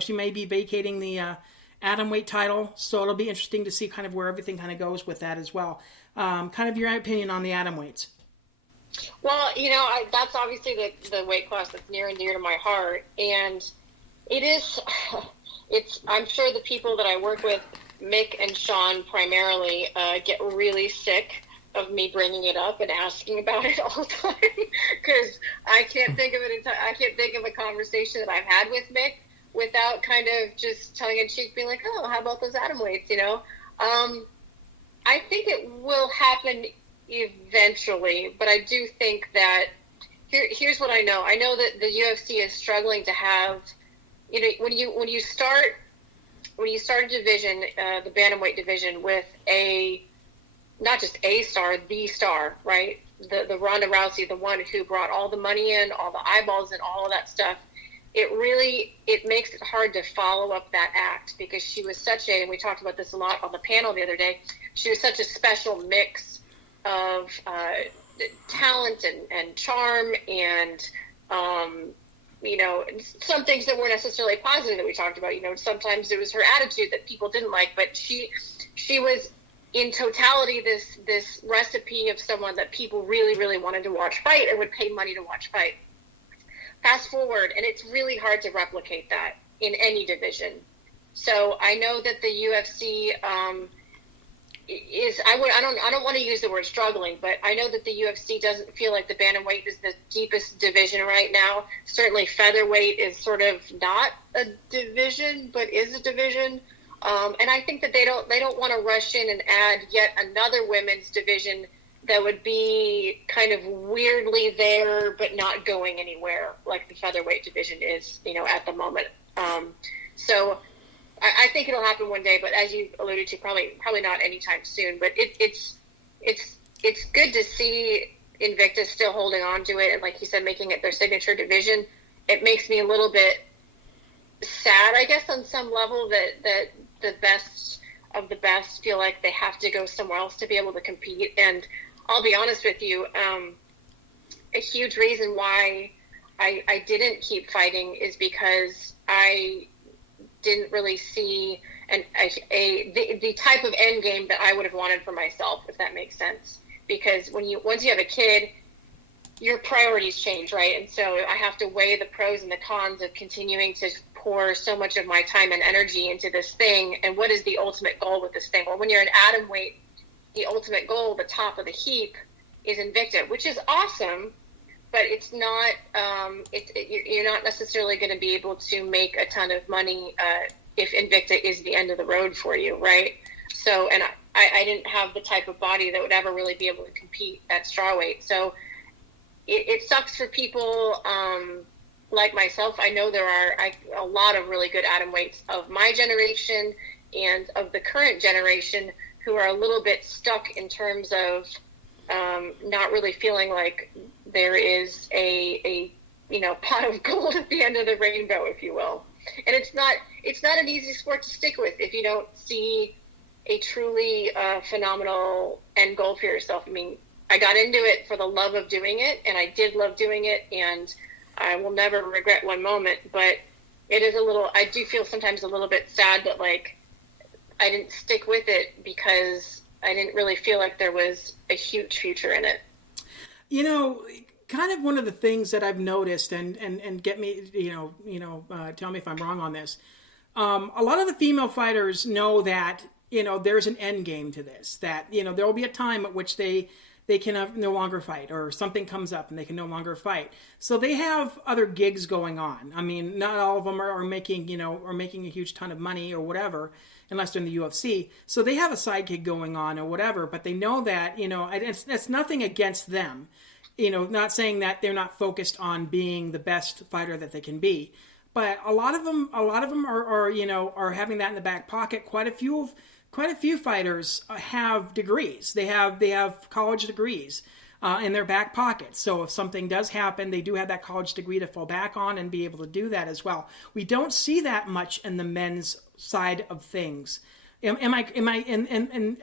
She may be vacating the atomweight title, so it'll be interesting to see kind of where everything kind of goes with that as well. Kind of your opinion on the atomweights. Well, that's obviously the weight class that's near and dear to my heart, and it is. I'm sure the people that I work with, Mick and Sean primarily, get really sick of me bringing it up and asking about it all the time because I can't think of it. I can't think of a conversation that I've had with Mick without kind of just tongue in cheek being like, "Oh, how about those atom weights?" I think it will happen eventually, but I do think that here's what I know. I know that the UFC is struggling to have, when you start a division, the bantamweight division, with not just a star, the star, right? The Ronda Rousey, the one who brought all the money in, all the eyeballs and all of that stuff. It makes it hard to follow up that act because she was and we talked about this a lot on the panel the other day, she was such a special mix of talent and charm and, some things that weren't necessarily positive that we talked about. Sometimes it was her attitude that people didn't like, but she was in totality this recipe of someone that people really, really wanted to watch fight or would pay money to watch fight. Fast forward, and it's really hard to replicate that in any division. So I know that the UFC I don't want to use the word struggling, but I know that the UFC doesn't feel like the bantamweight is the deepest division right now. Certainly featherweight is sort of not a division, but is a division. And I think that they don't want to rush in and add yet another women's division that would be kind of weirdly there but not going anywhere like the featherweight division is, at the moment. So I think it'll happen one day, but as you alluded to, probably not anytime soon. But it's good to see Invicta still holding on to it, and like you said, making it their signature division. It makes me a little bit sad, I guess, on some level that the best of the best feel like they have to go somewhere else to be able to compete. And I'll be honest with you, a huge reason why I didn't keep fighting is because I didn't really see the type of end game that I would have wanted for myself, if that makes sense. Because once you have a kid, your priorities change, right? And so I have to weigh the pros and the cons of continuing to pour so much of my time and energy into this thing, and what is the ultimate goal with this thing? Well, when you're an atom weight, the ultimate goal, the top of the heap, is Invicta, which is awesome, but it's not. You're not necessarily going to be able to make a ton of money if Invicta is the end of the road for you, right? So, and I didn't have the type of body that would ever really be able to compete at strawweight. So it sucks for people like myself. I know there are a lot of really good atom weights of my generation and of the current generation who are a little bit stuck in terms of not really feeling like there is a pot of gold at the end of the rainbow, if you will. And it's not an easy sport to stick with if you don't see a truly phenomenal end goal for yourself. I mean, I got into it for the love of doing it, and I did love doing it, and I will never regret one moment. But it is I do feel sometimes a little bit sad that, like, I didn't stick with it because I didn't really feel like there was a huge future in it. Kind of one of the things that I've noticed, and get me, tell me if I'm wrong on this. A lot of the female fighters know that, there's an end game to this, that, there will be a time at which they can no longer fight, or something comes up and they can no longer fight. So they have other gigs going on. I mean, not all of them are making a huge ton of money or whatever, unless they're in the UFC. So they have a side gig going on or whatever, but they know that, it's nothing against them. Not saying that they're not focused on being the best fighter that they can be, but a lot of them are having that in the back pocket. Quite a few fighters have degrees. They have college degrees in their back pocket. So if something does happen, they do have that college degree to fall back on and be able to do that as well. We don't see that much in the men's side of things. And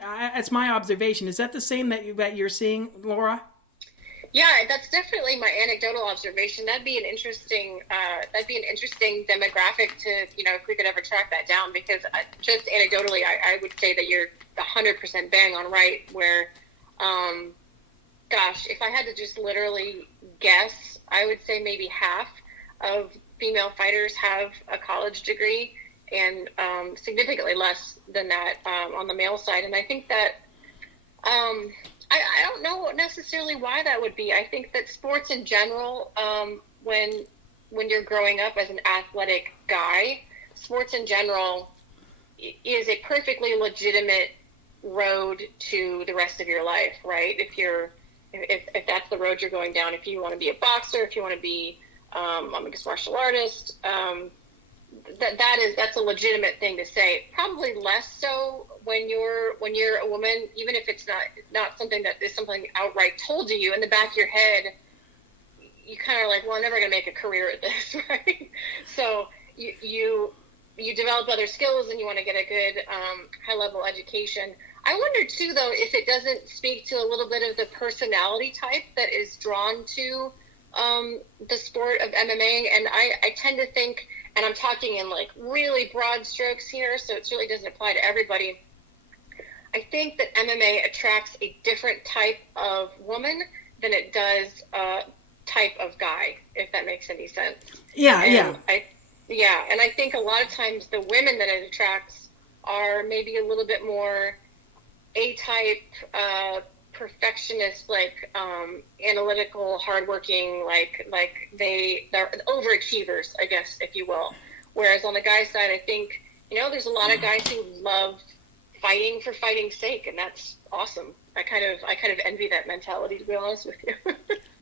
that's my observation. Is that the same that you're seeing, Laura? Yeah, that's definitely my anecdotal observation. That'd be an interesting demographic to, if we could ever track that down, because just anecdotally, I would say that you're 100% bang on right where, gosh, if I had to just literally guess, I would say maybe half of female fighters have a college degree, and significantly less than that on the male side. And I think that I don't know necessarily why that would be. I think that sports in general, when you're growing up as an athletic guy, sports in general is a perfectly legitimate road to the rest of your life, right? If that's the road you're going down, if you want to be a boxer, if you want to be a mixed martial artist, that's a legitimate thing to say. Probably less so when you're a woman, even if it's not something that is something outright told to you. In the back of your head, you kind of like, well, I'm never going to make a career at this, right? So you develop other skills, and you want to get a good high level education. I wonder too, though, if it doesn't speak to a little bit of the personality type that is drawn to the sport of MMA. And I tend to think, and I'm talking in like really broad strokes here, so it really doesn't apply to everybody. I think that MMA attracts a different type of woman than it does a type of guy, if that makes any sense. Yeah, and and I think a lot of times the women that it attracts are maybe a little bit more A-type, perfectionist, like analytical, hardworking, like they're overachievers, I guess, if you will. Whereas on the guy's side, I think there's a lot of guys who love fighting for fighting's sake, and that's awesome. I kind of envy that mentality, to be honest with you.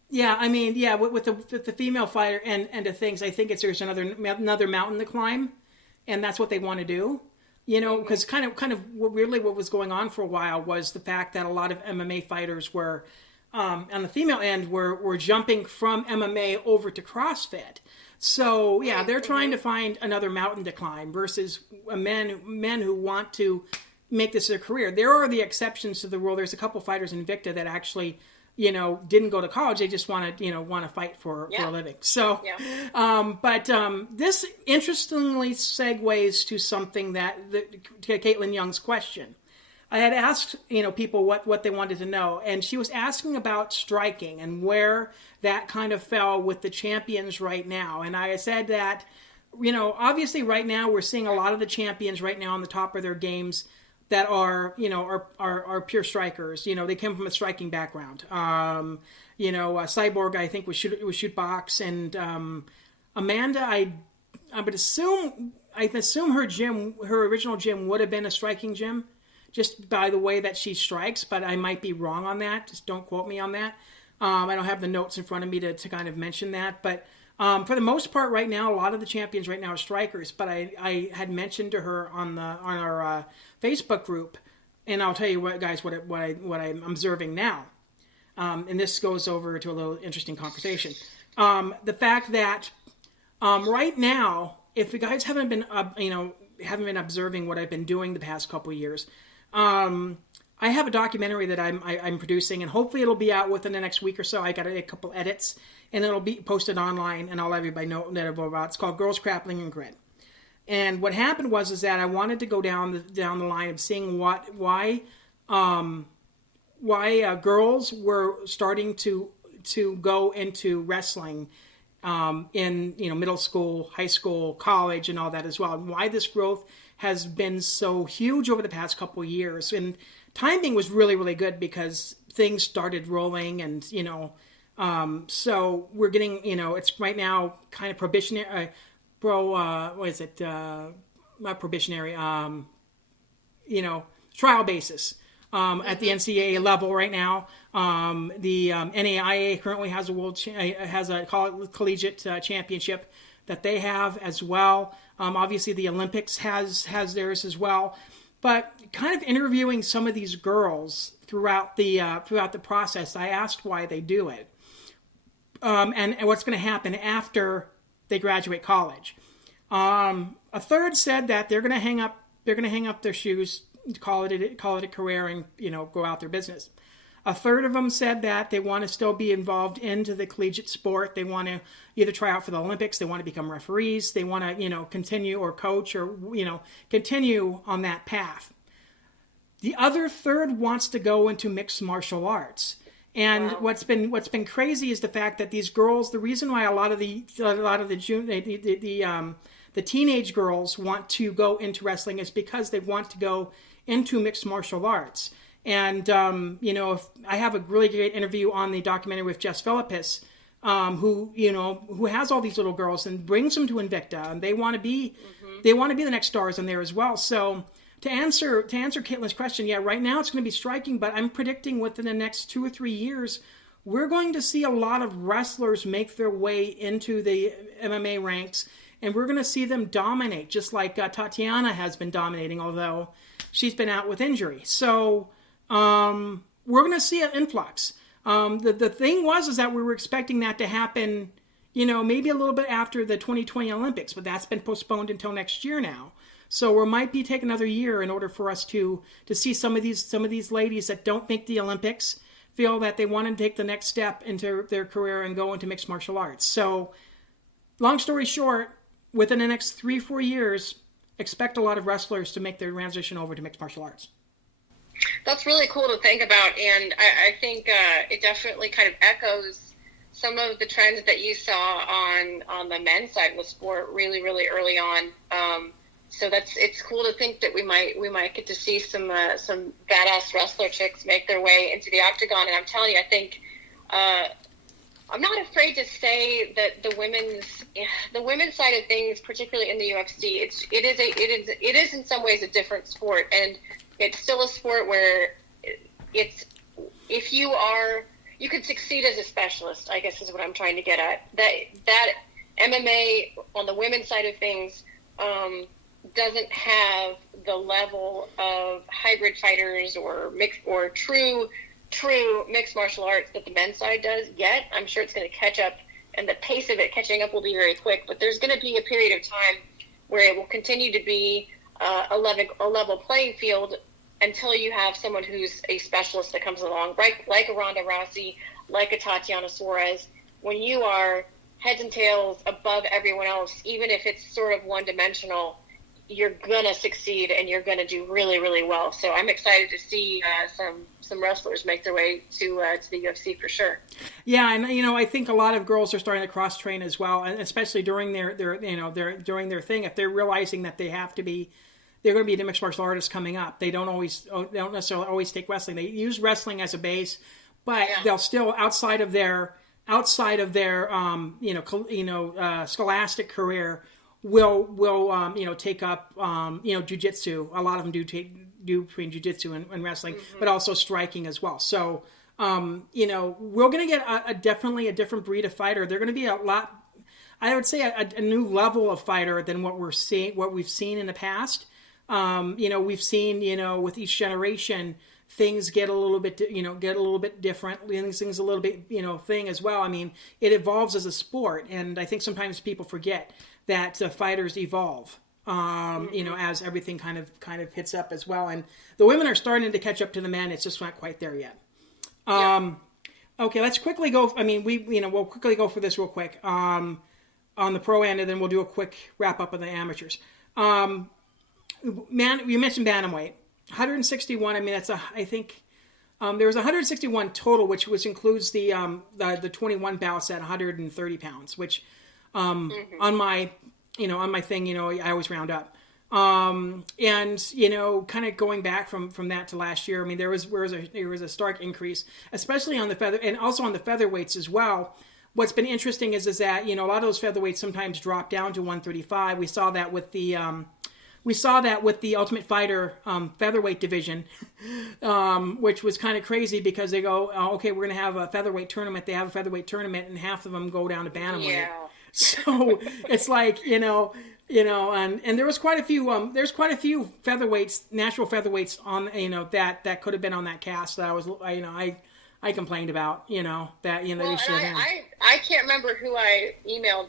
Yeah, I mean, yeah, with the female fighter and the things, I think there's another mountain to climb, and that's what they want to do. Because kind of weirdly, what was going on for a while was the fact that a lot of MMA fighters were, on the female end, were jumping from MMA over to CrossFit. So yeah, they're trying to find another mountain to climb versus men who want to make this their career. There are the exceptions to the rule. There's a couple fighters in Invicta that actually, didn't go to college. They just want to fight for a living. So, but this interestingly segues to something to Caitlin Young's question. I had asked, people what they wanted to know, and she was asking about striking and where that kind of fell with the champions right now. And I said that, obviously right now we're seeing a lot of the champions right now on the top of their games that are pure strikers. They come from a striking background. Cyborg, I think, was shoot box, and Amanda, I would assume her original gym would have been a striking gym, just by the way that she strikes, but I might be wrong on that. Just don't quote me on that. I don't have the notes in front of me to kind of mention that, but for the most part right now, a lot of the champions right now are strikers, but I had mentioned to her on our Facebook group, and I'll tell you what, guys, what I'm observing now. And this goes over to a little interesting conversation. The fact that right now, if you guys haven't been observing what I've been doing the past couple of years, I have a documentary that I'm producing, and hopefully it'll be out within the next week or so. I got a couple edits, and it'll be posted online, and I'll let everybody know about it. It's called Girls, Grappling, and Grit. And what happened was that I wanted to go down the line of seeing why girls were starting to go into wrestling in middle school, high school, college, and all that as well, and why this growth has been so huge over the past couple of years. And timing was really, really good because things started rolling, and so we're getting it's right now kind of probationary. What is it? Not probationary. Trial basis. At the NCAA level right now, the NAIA currently has a collegiate championship that they have as well. Obviously, the Olympics has theirs as well. But kind of interviewing some of these girls throughout the process, I asked why they do it, and what's going to happen after they graduate college. A third said that they're going to hang up their shoes, call it a career, and go out their business. A third of them said that they want to still be involved into the collegiate sport. They want to either try out for the Olympics, they want to become referees, they want to, continue or coach or, continue on that path. The other third wants to go into mixed martial arts. And wow. what's been crazy is the fact that these girls, the reason why a lot of the teenage girls want to go into wrestling is because they want to go into mixed martial arts. And, if I have a really great interview on the documentary with Jess Philippus, who has all these little girls and brings them to Invicta, and they want to be the next stars in there as well. So to answer Caitlin's question, yeah, right now it's going to be striking, but I'm predicting within the next 2 or 3 years, we're going to see a lot of wrestlers make their way into the MMA ranks, and we're going to see them dominate, just like Tatiana has been dominating, although she's been out with injury. So we're going to see an influx. The thing is that we were expecting that to happen, maybe a little bit after the 2020 Olympics, but that's been postponed until next year now. So we might be taking another year in order for us to see some of these ladies that don't make the Olympics feel that they want to take the next step into their career and go into mixed martial arts. So long story short, within the next 3-4 years, expect a lot of wrestlers to make their transition over to mixed martial arts. That's really cool to think about, and I think it definitely kind of echoes some of the trends that you saw on the men's side of the sport really, really early on. So it's cool to think that we might get to see some badass wrestler chicks make their way into the octagon. And I'm telling you, I think I'm not afraid to say that the women's side of things, particularly in the UFC, it is in some ways a different sport, and it's still a sport where if you can succeed as a specialist, I guess is what I'm trying to get at. That MMA on the women's side of things doesn't have the level of hybrid fighters or true mixed martial arts that the men's side does yet. I'm sure it's going to catch up, and the pace of it catching up will be very quick, but there's going to be a period of time where it will continue to be a level playing field until you have someone who's a specialist that comes along, right? Like a Ronda Rousey, like a Tatiana Suarez. When you are heads and tails above everyone else, even if it's sort of one-dimensional, you're going to succeed and you're going to do really, really well. So I'm excited to see some wrestlers make their way to the UFC for sure. Yeah, and I think a lot of girls are starting to cross train as well, and especially during their during their thing. If they're realizing that they're going to be the mixed martial artists coming up, they don't necessarily always take wrestling. They use wrestling as a base, but they'll still outside of their scholastic career will take up jiu-jitsu. A lot of them do between jiu-jitsu and wrestling, but also striking as well. So we're going to get definitely a different breed of fighter. They're going to be a lot, I would say, a new level of fighter than what we've seen in the past. We've seen with each generation things get a little bit different. Things a little bit thing as well. I mean, it evolves as a sport, and I think sometimes people forget that fighters evolve. As everything kind of hits up as well, and the women are starting to catch up to the men. It's just not quite there yet. Okay, let's quickly go. I mean, we'll quickly go for this real quick on the pro end, and then we'll do a quick wrap up of the amateurs. You mentioned bantamweight, 161. I mean, I think there was 161 total, which includes the 21 bouts at 130 pounds, which on my thing, I always round up. And kind of going back from that to last year, I mean, there was a stark increase, especially on the feather and also on the featherweights as well. What's been interesting is that a lot of those featherweights sometimes drop down to 135. We saw that with the Ultimate Fighter featherweight division, which was kind of crazy because they go, okay, we're going to have a featherweight tournament. They have a featherweight tournament, and half of them go down to bantamweight. Yeah. So it's like and there was quite a few featherweights, natural featherweights on that could have been on that cast that I complained about that they should have. I can't remember who I emailed,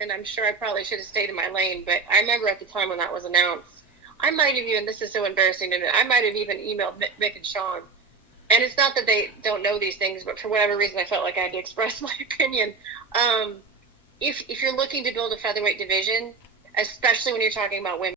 and I'm sure I probably should have stayed in my lane, but I remember at the time when that was announced, I might have even, this is so embarrassing to me, I might have even emailed Mick and Sean and it's not that they don't know these things, but for whatever reason, I felt like I had to express my opinion. If you're looking to build a featherweight division, especially when you're talking about women,